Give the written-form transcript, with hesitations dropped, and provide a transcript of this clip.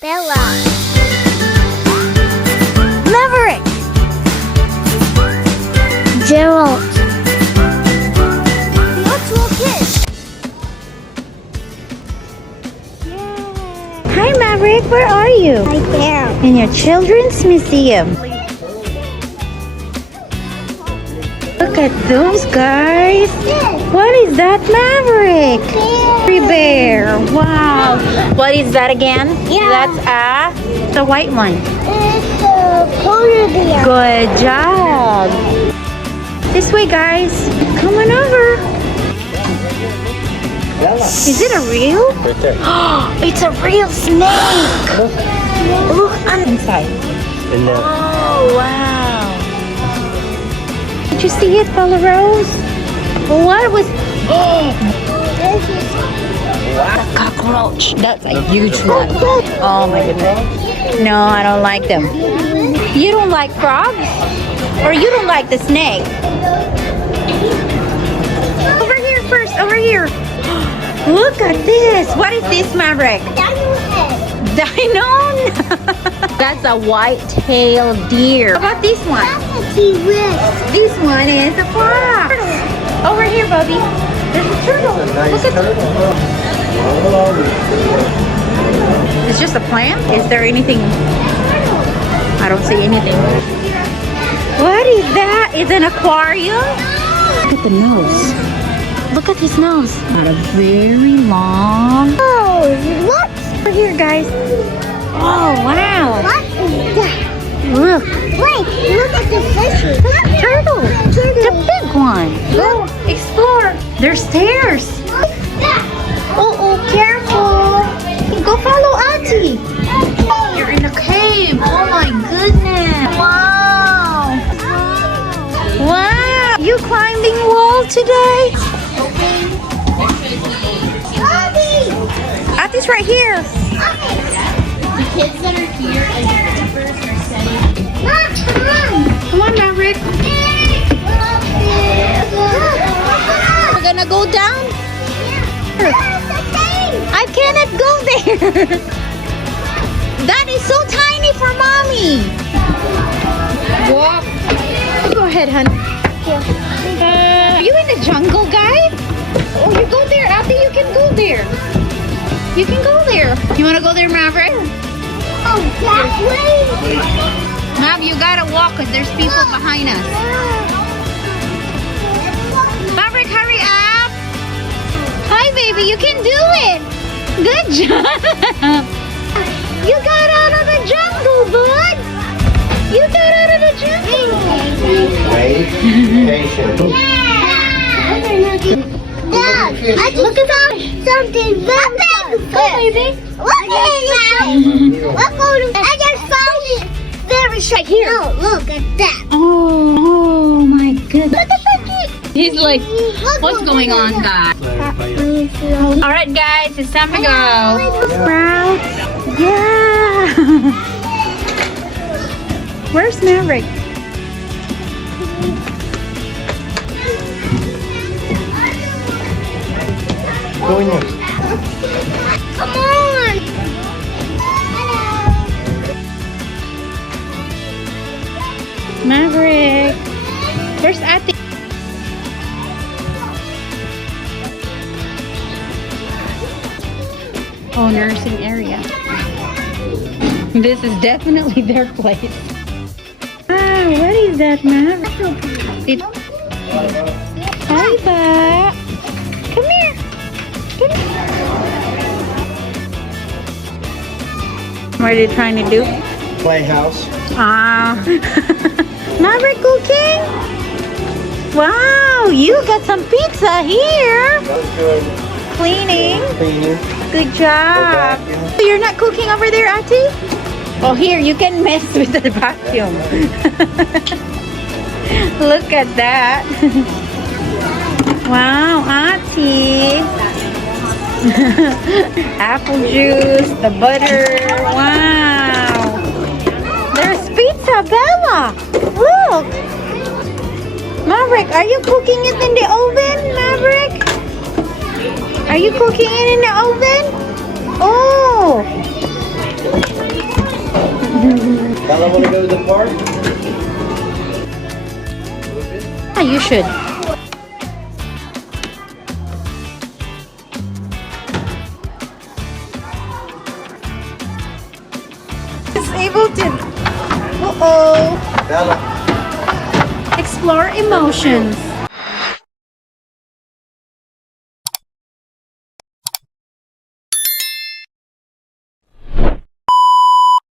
Bella. Maverick. Gerald. The actual kid. Hi Maverick, where are you? Right there. In your children's museum. Look at those guys. What is that, Maverick? Bear. Wow. What is that again? Yeah. That's the white one. It's a polar bear. Good job. This way, guys. Come on over. Is it a real? Right there. It's a real snake. Look on inside. In there. Oh, wow. Did you see it, Bella Rose? What was... A cockroach. That's a huge one. Oh my goodness. No, I don't like them. You don't like frogs? Or you don't like the snake? Over here first, over here. Look at this. What is this, Maverick? Dino? That's a white-tailed deer. How about this one? That's a T-Rex. This one is a fox. Over here, Bubby. There's a turtle. Look at that. It's just a plant? Is there anything? I don't see anything. What is that? Is it an aquarium? Look at the nose. Look at his nose. Not a very long. Oh, what? Over here, guys. Oh, wow. What is that? Look. Wait, look at the fishes. Turtle. The big one. Go explore. There's stairs. Oh, careful. Go follow Auntie. You're in a cave. Oh my goodness. Wow. Wow. You climbing wall today? Auntie's right here. The kids that are here as campers are setting. Come on, Maverick. We're gonna go down. I cannot go there. That is so tiny for mommy. Walk. Go ahead, honey. Are you in the jungle, guys? Oh, you go there. After you can go there. You can go there. You want to go there, Maverick? Oh, that way. Mav, you gotta walk because there's people behind us. Maverick, hurry up. Hi, baby. You can do it. Good job. You got out of the jungle, bud. You got out of the jungle. Wait. Patient. Dad, I just saw something very big. Go, baby. Look at it. I just found it very straight here. No, look at that. Oh my goodness. Look at that. He's like, what's going on, guys? All right, guys, it's time to go. Sprouts. Yeah. Where's Maverick? Go in there. Come on. Maverick. Where's Ate? Oh, nursing area. This is definitely their place. Ah, what is that, Maverick? Hi, Ba. Come here. Come here. What are they trying to do? Playhouse. Ah. Maverick cooking? Wow, you got some pizza here. That was good. Cleaning. Cleaning. Good job. Vacuum. You're not cooking over there, Auntie? Oh, here, you can mess with the vacuum. Look at that. Wow, Auntie. Apple juice, the butter. Wow. There's pizza, Bella. Look. Maverick, are you cooking it in the oven, Maverick? Are you cooking it in the oven? Oh. Bella, want to go to the park? Yeah, you should. It's able to. Uh-oh. Bella. Explore emotions.